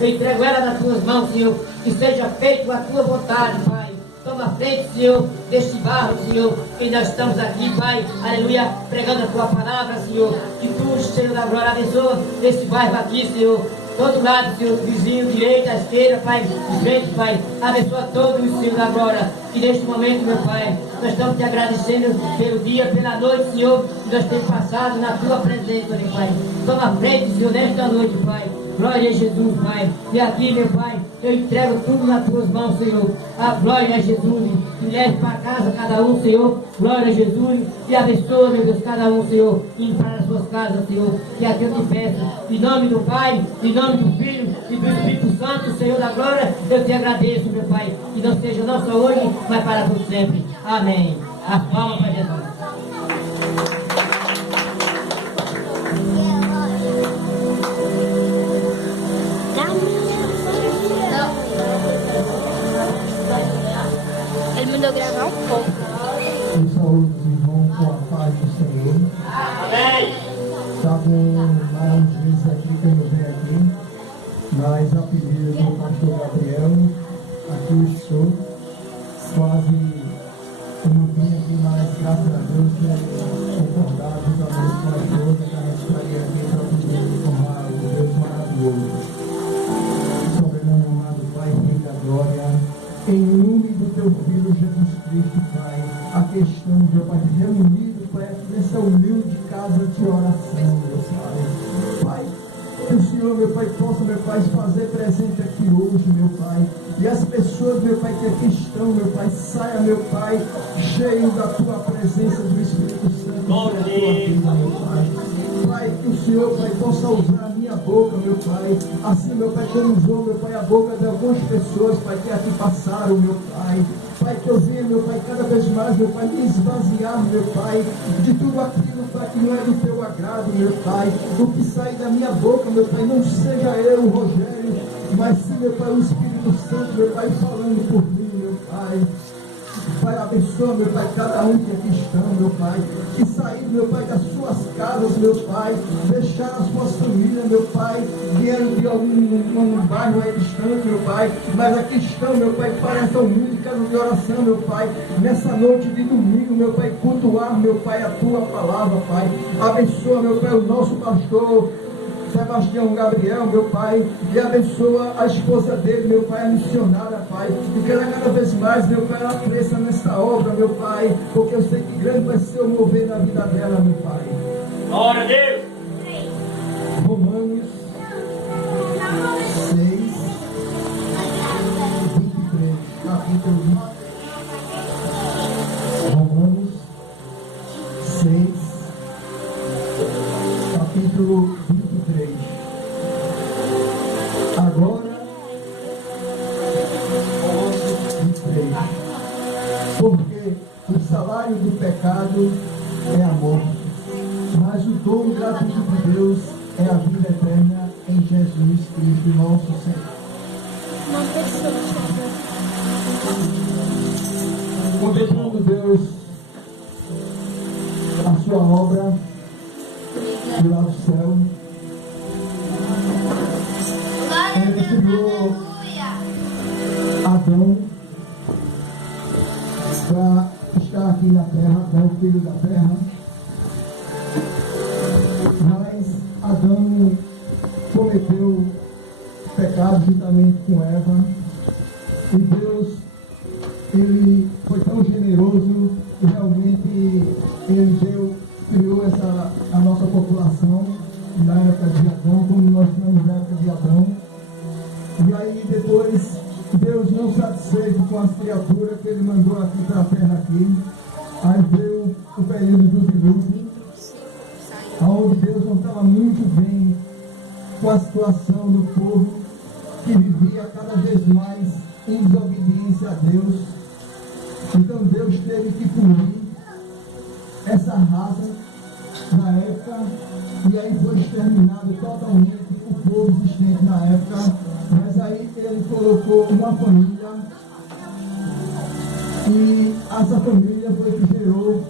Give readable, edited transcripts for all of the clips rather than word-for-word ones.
Eu entrego ela nas tuas mãos, Senhor. Que seja feita a tua vontade, Pai. Toma frente, Senhor, deste barro, Senhor, que nós estamos aqui, Pai, aleluia, pregando a tua palavra, Senhor. Que tu, Senhor da glória, abençoa este bairro aqui, Senhor. Todo lado, Senhor, vizinho, direita, esquerda, Pai, de frente, Pai. Abençoa todos, Senhor da glória. E neste momento, meu Pai, nós estamos te agradecendo pelo dia, pela noite, Senhor, que nós temos passado na tua presença, meu Pai. Toma frente, Senhor, nesta noite, Pai. Glória a Jesus, Pai. E aqui, meu Pai, eu entrego tudo nas tuas mãos, Senhor. A glória a Jesus. E leve para casa cada um, Senhor. Glória a Jesus. E abençoa, meu Deus, cada um, Senhor. Indo para as suas casas, Senhor. E aqui eu te peço, em nome do Pai, em nome do Filho e do Espírito Santo, Senhor da glória, eu te agradeço, meu Pai. Que não seja não só hoje, mas para todo sempre. Amém. As palmas para Jesus. Ele mandou gravar um pouco. Eu saúdo os irmãos com a paz do Senhor. Amém. Estavam várias vezes aqui que eu não venho aqui, mas a pedido do pastor Gabriel, aqui eu estou, quase eu não vim aqui, mas graças a Deus concordado juntamente com a esposa que a gente estaria aqui para poder honrar o Deus maravilhoso. Soberano amado Pai, Rei da Glória, em nome do teu Filho Jesus Cristo, Pai, aqui estamos, meu Pai, reunidos, Pai, aqui nessa humilde casa de oração, meu Pai. Pai, que o Senhor, meu Pai, possa, meu Pai, fazer presente aqui hoje, meu Pai. E as pessoas, meu Pai, que aqui estão, meu Pai, saia, meu Pai, cheio da tua presença do Espírito Santo sobre a tua vida, meu Pai. Pai, que o Senhor, Pai, possa usar a minha boca, meu Pai, assim, meu Pai, como usou, meu Pai, a boca de algumas pessoas, Pai, que aqui passaram, meu Pai. Pai, que eu venha, meu Pai, cada vez mais, meu Pai, me esvaziar, meu Pai, de tudo aquilo, Pai, que não é do teu agrado, meu Pai. O que sai da minha boca, meu Pai, não seja eu, o Rogério, mas sim, meu Pai, o Espírito Santo, meu Pai, falando por mim, meu Pai. Pai, abençoa, meu Pai, cada um que aqui estão, meu Pai, que saíram, meu Pai, das suas casas, meu Pai, deixaram as suas famílias, meu Pai, vieram de algum bairro aí distante, meu Pai, mas aqui estão, meu Pai, para essa humilde casa de oração, meu Pai, nessa noite de domingo, meu Pai, cultuar, meu Pai, a tua palavra, Pai. Abençoa, meu Pai, o nosso pastor Sebastião Gabriel, meu Pai, e abençoa a esposa dele, meu Pai, a missionária, Pai, e que ela cada vez mais, meu Pai, ela cresça nesta obra, meu Pai, porque eu sei que grande vai ser o mover da vida dela, meu Pai. Glória a Deus. Romanos 6, 23, capítulo 20. Romanos 6, capítulo 23. Agora, 23. Porque o salário do pecado é a morte, mas o dom gratuito de Deus é a vida eterna em Jesus Cristo, nosso Senhor. Uma pessoa Contemplando Deus a sua obra de lá do céu, ele criou Adão para estar aqui na terra, para o filho da terra. Mas Adão cometeu pecado juntamente com Eva, e Deus, ele foi tão generoso que realmente ele criou a nossa população na época de Adão, como nós estamos na época de Adão. E aí depois Deus, não satisfeito com as criaturas que ele mandou aqui para a terra aqui, aí veio o período do dilúvio, onde Deus não estava muito bem com a situação do povo que vivia cada vez mais em desobediência a Deus. Então Deus teve que punir essa raça na época, e aí foi exterminado totalmente o povo existente na época. Mas aí ele colocou uma família, e essa família foi que gerou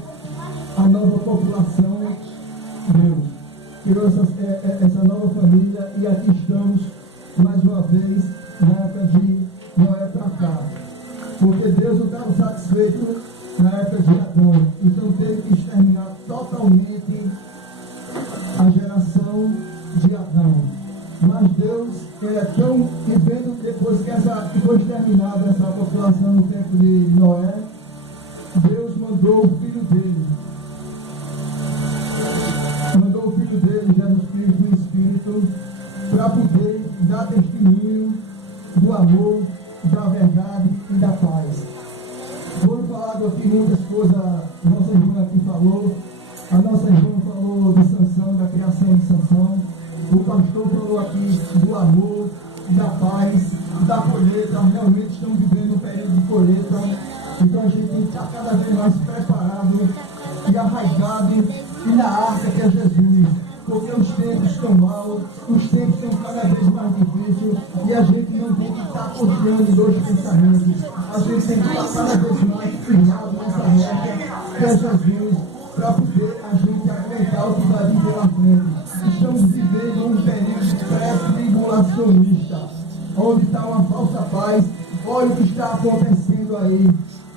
a nova população. Deus criou essa nova família, e aqui estamos mais uma vez, na época de Noé para cá. Porque Deus não estava satisfeito na época de Adão. Então teve que exterminar totalmente a geração de Adão. Mas Deus, ele é tão, e vendo depois que foi exterminada essa população no tempo de Noé, Deus mandou o filho dele. Mandou o filho dele, Jesus Cristo, o Espírito, para poder dar testemunho do amor, da verdade e da paz. Foi falado aqui muitas coisas, a nossa irmã aqui falou, a nossa irmã falou de Sansão, da criação de Sansão, o pastor falou aqui do amor, da paz, da colheita. Realmente estamos vivendo um período de colheita, então a gente tem que estar cada vez mais preparado e arraigado e na arca que é Jesus, porque os tempos estão mal, os tempos estão cada vez mais difíceis e a gente não tem que estar confiando em dois pensamentos, a gente tem que estar cada vez mais firmado nessa rota que é Jesus, para poder a gente aguentar o que vai vir pela frente. Estamos vivendo um período pré-tribulacionista, onde está uma falsa paz. Olha o que está acontecendo aí.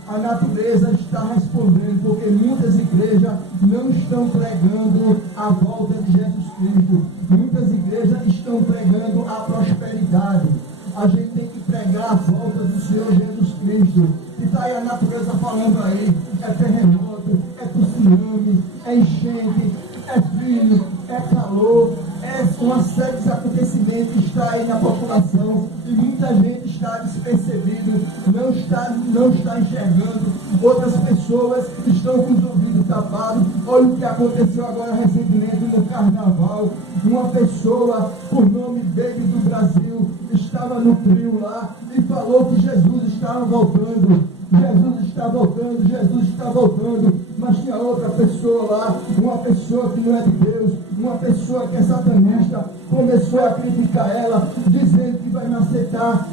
A natureza está respondendo, porque muitas igrejas não estão pregando a volta de Jesus Cristo. Muitas igrejas estão pregando a prosperidade. A gente tem que pregar a volta do Senhor Jesus Cristo. E está aí a natureza falando aí, é terremoto, é tsunami, é enchente, é frio, é calor, é uma série de acontecimentos que está aí na população e muita gente está despercebido, não está enxergando. Outras pessoas estão com os ouvidos tapados. Olha o que aconteceu agora recentemente no carnaval. Uma pessoa, por nome dele do Brasil, estava no trio lá e falou que Jesus estava voltando. Jesus está voltando, Jesus está voltando, mas tinha outra pessoa lá, uma pessoa que não é de Deus, uma pessoa que é satanista, começou a criticar ela, dizendo que vai macetar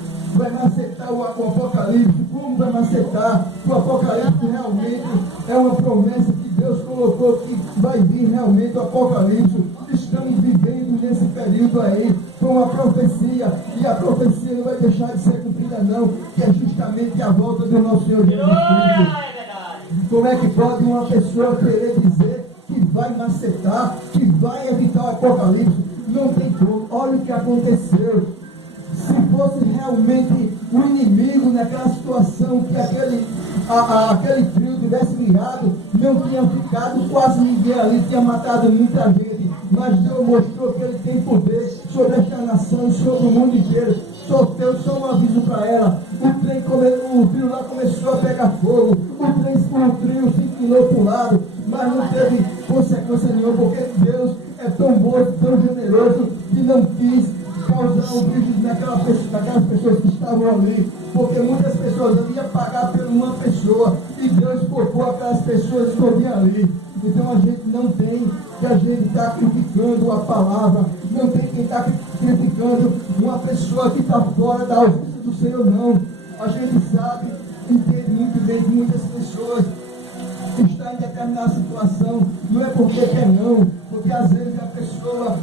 o Apocalipse. Como vai macetar? O Apocalipse realmente é uma promessa que Deus colocou, que vai vir realmente o Apocalipse. Estamos vivendo nesse período aí, com uma profecia, e a profecia não vai deixar de ser cumprida não, que é justamente a volta do nosso Senhor Jesus Cristo. Como é que pode uma pessoa querer dizer que vai macetar, que vai evitar o Apocalipse? Não tem como. Olha o que aconteceu. Se fosse realmente o inimigo naquela situação que aquele trio tivesse virado, não tinha ficado quase ninguém ali, tinha matado muita gente. Mas Deus mostrou que Ele tem poder sobre esta nação, sobre o mundo inteiro. Só um aviso para ela. O trio lá começou a pegar fogo. O trio se inclinou para o lado, mas não teve consequência nenhuma, porque Deus é tão bom, tão generoso, que não quis causar um vídeo naquelas pessoas que estavam ali, porque muitas pessoas ali iam pagar por uma pessoa, e Deus colocou aquelas pessoas que estão ali. Então a gente não tem que a gente está criticando a palavra, não tem que estar criticando uma pessoa que está fora da ausência do Senhor, não. A gente sabe, entende muito bem que muitas pessoas estão em determinada situação, não é porque quer não, porque às vezes a pessoa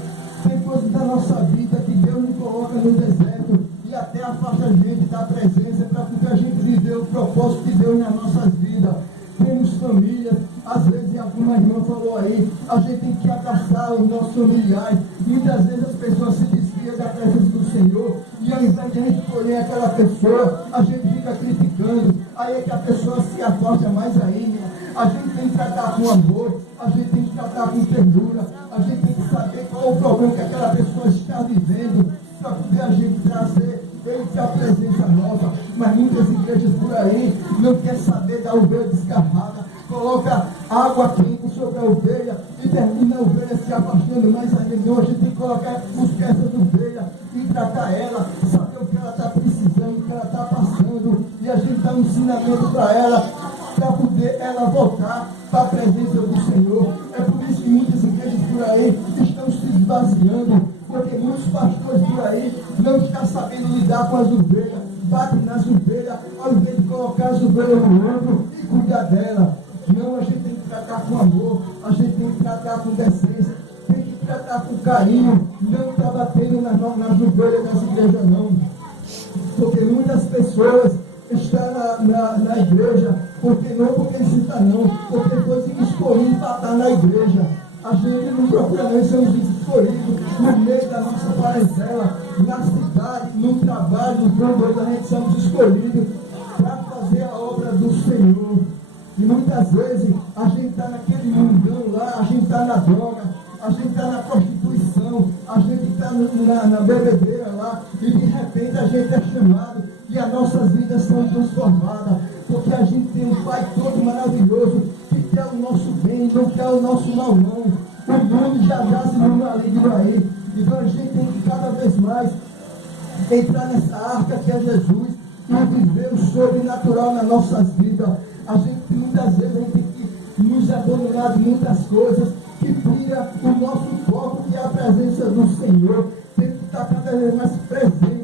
tem coisas da nossa vida que Deus nos coloca no deserto e até afasta a gente da presença para que a gente viver o propósito de Deus nas nossas vidas. Temos famílias, às vezes, alguma irmã falou aí, a gente tem que abraçar os nossos familiares. Muitas vezes as pessoas se desviam da presença do Senhor e ao invés de a gente escolher aquela pessoa, a gente fica criticando. Aí é que a pessoa se afasta mais ainda. A gente tem que tratar com amor, a gente tem que tratar com ternura, a gente tem que saber qual o problema que aquela pessoa está vivendo, para poder a gente trazer ele que é a presença nova. Mas muitas igrejas por aí não querem saber da ovelha desgarrada, coloca água quente sobre a ovelha e termina a ovelha se afastando mais ainda. Não, a gente tem que colocar os pés da ovelha e tratar ela, saber o que ela está precisando, o que ela está passando, e a gente dá um ensinamento para ela, para poder ela voltar para a presença do Senhor. É por isso que muitas igrejas por aí estão se esvaziando, porque muitos pastores por aí não estão sabendo lidar com as ovelhas, batem nas ovelhas, ao invés de colocar as ovelhas no ombro e cuidar dela. Não, a gente tem que tratar com amor, a gente tem que tratar com decência, tem que tratar com carinho, não batendo nas ovelhas das igrejas, não. Porque muitas pessoas estão na igreja, porque não porque está não, porque foi escolhido para estar na igreja. A gente não procura, nós somos escolhidos no meio da nossa parentela, na cidade, no trabalho, no trabalho, a gente somos escolhidos para fazer a obra do Senhor. E muitas vezes a gente está naquele mundão lá, a gente está na droga, a gente está na prostituição, a gente está na bebedeira lá, e de repente a gente é chamado e as nossas vidas são transformadas, porque a gente tem um Pai todo maravilhoso que quer o nosso bem, não quer o nosso mal não. O mundo já jaz no maligno aí, então a gente tem que cada vez mais entrar nessa arca que é Jesus e viver o sobrenatural nas nossas vidas. A gente muitas vezes a gente tem que nos abandonar de muitas coisas que tira o nosso foco, que é a presença do Senhor. Tem que estar cada vez mais presente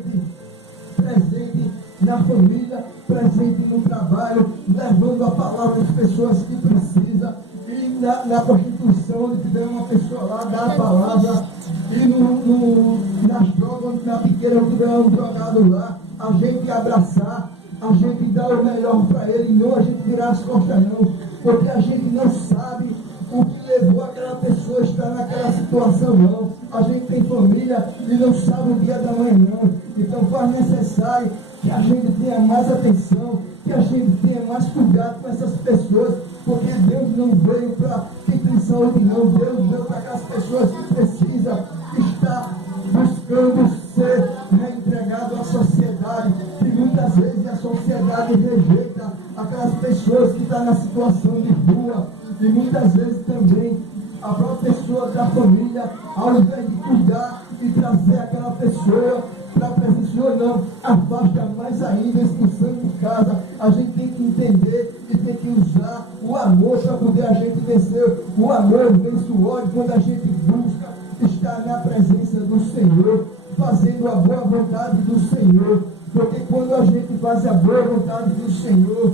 na família, presente no trabalho, levando a palavra às pessoas que precisam. E na prostituição, onde tiver uma pessoa lá, dá a palavra. E nas drogas, onde na pequena, onde tiver um drogado lá, a gente abraçar, a gente dar o melhor para ele, não a gente virar as costas não, porque a gente não sabe o que levou aquela pessoa a estar naquela situação não. A gente tem família e não sabe o dia da manhã não. Então faz necessário que a gente tenha mais atenção, que a gente tenha mais cuidado com essas pessoas, porque Deus não veio para quem tem saúde não, Deus veio para aquelas pessoas que precisam estar buscando ser reentregado à sociedade, que muitas vezes a sociedade rejeita aquelas pessoas que estão na situação de rua, e muitas vezes também a própria pessoa da família, ao invés de cuidar e trazer aquela pessoa para a presença do Senhor, não, afasta mais ainda expulsando de casa. A gente tem que entender e tem que usar o amor para poder a gente vencer. O amor vence o ódio quando a gente busca estar na presença do Senhor, fazendo a boa vontade do Senhor, porque quando a gente faz a boa vontade do Senhor,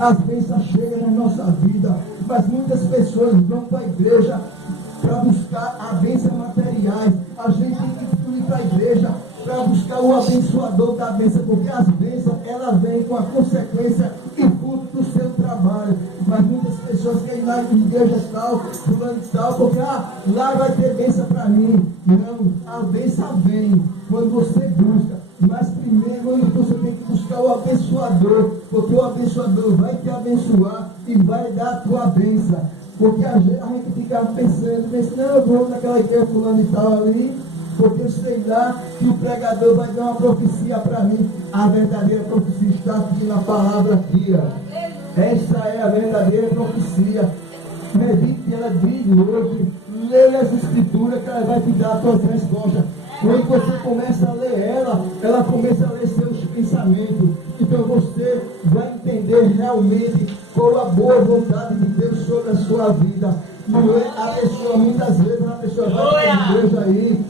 as bênçãos chegam na nossa vida. Mas muitas pessoas vão para a igreja para buscar a bênção materiais. A gente tem que ir para a igreja para buscar o abençoador da bênção, porque as bênçãos, elas vêm com a consequência e fruto do seu trabalho. Mas muitas pessoas querem ir na igreja tal, fulano tal, porque lá vai ter bênção para mim. Não, a bênção vem quando você busca. Mas primeiro você tem que buscar o abençoador, porque o abençoador vai te abençoar e vai dar a tua bênção. Porque a gente fica pensando, não, eu vou naquela igreja fulano e tal ali, porque eu sei lá que o pregador vai dar uma profecia para mim. A verdadeira profecia está aqui na palavra aqui, ó. Essa é a verdadeira profecia. Medite ela dia e noite, leia as escrituras que ela vai te dar as tuas respostas. Quando você começa a ler ela começa a ler seus pensamentos. Então você vai entender realmente qual a boa vontade de Deus sobre a sua vida. Não é a pessoa, muitas vezes, a pessoa vai para a igreja aí,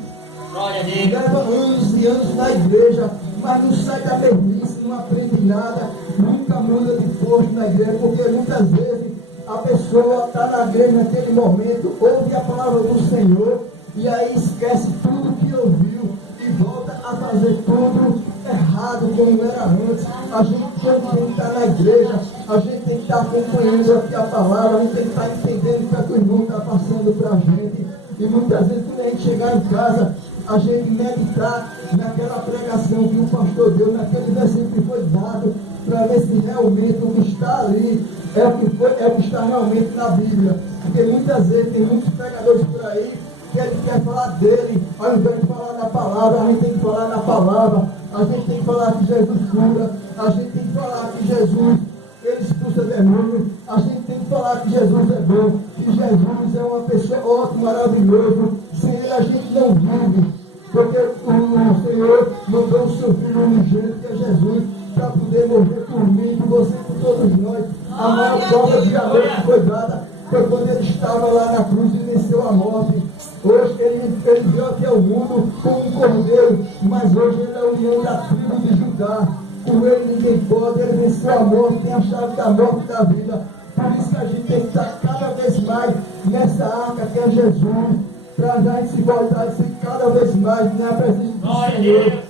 leva anos e anos na igreja, mas não sai da mesmice, não aprende nada, nunca muda de força na igreja, porque muitas vezes a pessoa está na igreja naquele momento, ouve a palavra do Senhor, e aí esquece tudo que ouviu e volta a fazer tudo errado como era antes. A gente tem que estar na igreja, a gente tem que estar acompanhando aqui a palavra, a gente tem que estar entendendo o que o irmão está passando para a gente. E muitas vezes quando a gente chegar em casa, a gente meditar naquela pregação que o pastor deu, naquele versículo que foi dado, para ver se realmente o que está ali é o que está realmente na Bíblia. Porque muitas vezes tem muitos pregadores por aí que ele quer falar dele, ao invés de falar na palavra. A gente tem que falar na palavra, a gente tem que falar que Jesus cura, a gente tem que falar que Jesus, ele expulsa demônio, a gente tem que falar que Jesus é bom, que Jesus é uma pessoa ótima, maravilhoso. Sem ele a gente não vive, porque o Senhor mandou o seu Filho unigênito, que é Jesus, para poder morrer por mim, por você, por todos nós. A maior prova de amor que foi dada foi quando ele estava lá na cruz e venceu a morte. Hoje ele veio aqui ao mundo como um cordeiro, mas hoje ele é o leão da tribo de Judá. Com ele ninguém pode, ele venceu a morte, tem a chave da morte e da vida. Por isso que a gente tem que estar cada vez mais nessa arca que é Jesus. para a gente se voltar e ser cada vez mais na presença do Senhor.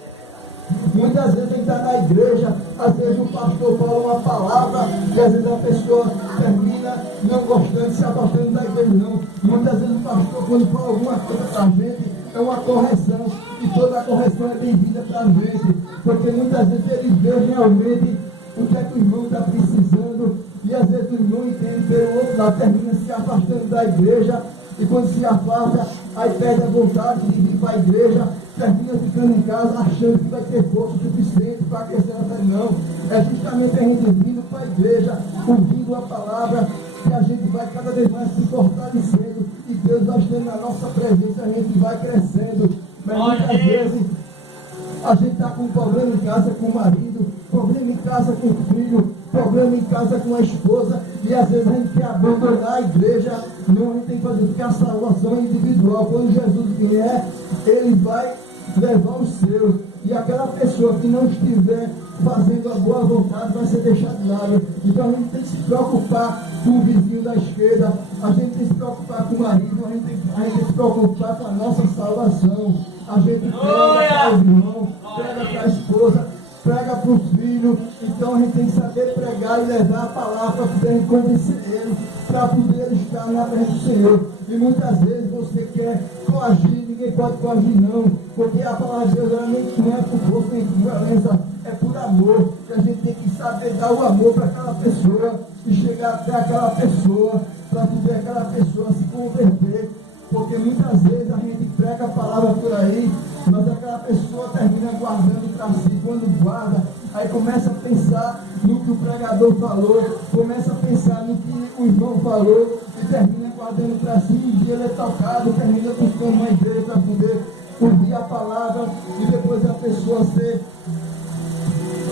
Muitas vezes a gente está na igreja, às vezes o pastor fala uma palavra, e às vezes a pessoa termina não gostando, se afastando da igreja, não. Muitas vezes o pastor, quando fala alguma coisa para a gente, é uma correção, e toda a correção é bem-vinda para a gente, porque muitas vezes ele vê realmente o que é que o irmão está precisando, e às vezes o irmão entende pelo outro lado, termina se afastando da igreja, e quando se afasta, aí perde a vontade de vir para a igreja, termina ficando em casa achando que vai ter força suficiente para crescer na fé. Não, é justamente a gente vindo para a igreja, ouvindo a palavra, que a gente vai cada vez mais se fortalecendo, e Deus vai estando na nossa presença, a gente vai crescendo. Mas muitas vezes a gente está com um problema em casa com o marido, problema em casa com o filho, problema em casa com a esposa, e às vezes a gente quer abandonar a igreja. Não, a gente tem que fazer, porque a salvação é individual. Quando Jesus vier, ele vai levar os seus, e aquela pessoa que não estiver fazendo a boa vontade vai ser deixada de lado. Então a gente tem que se preocupar com o vizinho da esquerda, a gente tem que se preocupar com o marido, a gente tem que se preocupar com a nossa salvação. A gente prega para os irmãos, prega para a esposa, prega para o filho. Então a gente tem que saber pregar e levar a palavra para poder convencer ele, para poder estar na presença do Senhor. E muitas vezes você quer coagir, ninguém pode coagir não, porque a palavra de Deus não é por força nem por violência, é por amor. E a gente tem que saber dar o amor para aquela pessoa e chegar até aquela pessoa, para poder aquela pessoa se converter. Porque muitas vezes a gente prega a palavra por aí, mas aquela pessoa termina guardando para si. Quando guarda, aí começa a pensar no que o pregador falou, começa a pensar no que o irmão falou, e termina guardando para si. Um dia ele é tocado, termina buscando uma igreja para poder ouvir a palavra, e depois a pessoa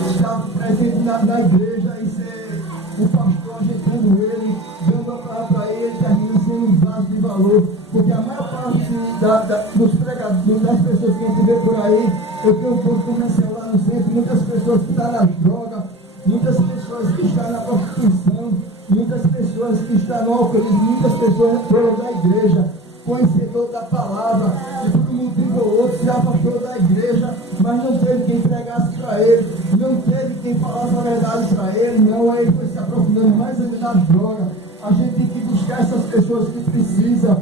estar presente na igreja e ser o pastor ajeitando ele, dando a palavra para ele, termina sendo um vaso de valor. Porque a maior parte dos pregadores, das pessoas que a gente vê por aí, eu tenho um pouco comercial lá no centro, muitas pessoas que estão nas drogas, muitas pessoas que estão na prostituição, muitas pessoas que estão no alcoolismo, muitas pessoas foram da igreja, conhecedor da palavra, e por um motivo ou outro se afastou da igreja, mas não teve quem pregasse para ele, não teve quem falasse a verdade para ele, não, aí ele foi se aprofundando mais ainda nas drogas. A gente tem que buscar essas pessoas que precisam.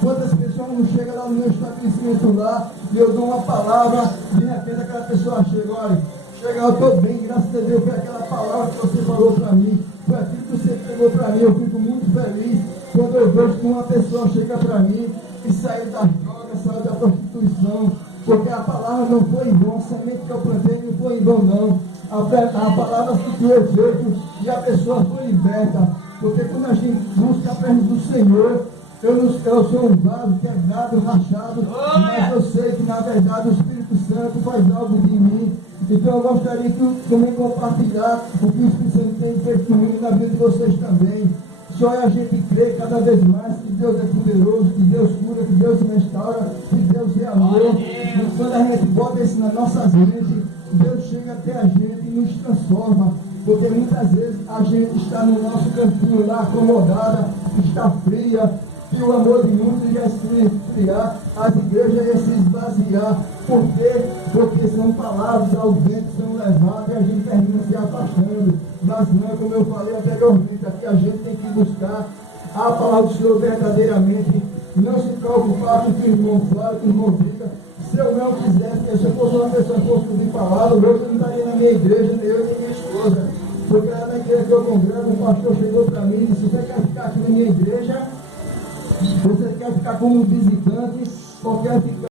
Quantas pessoas não chegam lá no meu estabelecimento lá, e eu dou uma palavra, de repente aquela pessoa chega, olha, chega, eu estou bem, graças a Deus, foi aquela palavra que você falou para mim, foi aquilo que você pregou para mim, eu fico muito feliz quando eu vejo que uma pessoa chega para mim e saiu das drogas, saiu da prostituição, porque a palavra não foi em vão, a semente que eu plantei não foi em vão não, a palavra sentiu efeito e a pessoa foi liberta, porque quando a gente busca a presença do Senhor, eu sou um vaso quebrado, rachado, mas eu sei que na verdade o Espírito Santo faz algo de mim. Então eu gostaria que também compartilhar o que o Espírito Santo tem feito comigo na vida de vocês também. Só a gente crê cada vez mais que Deus é poderoso, que Deus cura, que Deus restaura, que Deus é amor. E quando a gente bota isso nas nossas mentes, Deus chega até a gente e nos transforma. Porque muitas vezes a gente está no nosso cantinho lá, acomodada, está fria, que o amor de muitos ia se esfriar, as igrejas iam se esvaziar. Por quê? Porque são palavras ao vento, são levadas e a gente termina se afastando. Mas não, como eu falei anteriormente, aqui a gente tem que buscar a palavra do Senhor verdadeiramente, não se preocupar com o que o irmão fala, o que o irmão diga. Se eu não quisesse, se eu fosse uma pessoa que fosse pedir palavra, hoje eu não estaria na minha igreja, nem eu nem minha esposa. Porque lá na igreja que eu congrego, um pastor chegou para mim e disse: você quer ficar aqui na minha igreja? Você quer ficar como visitante ou quer ficar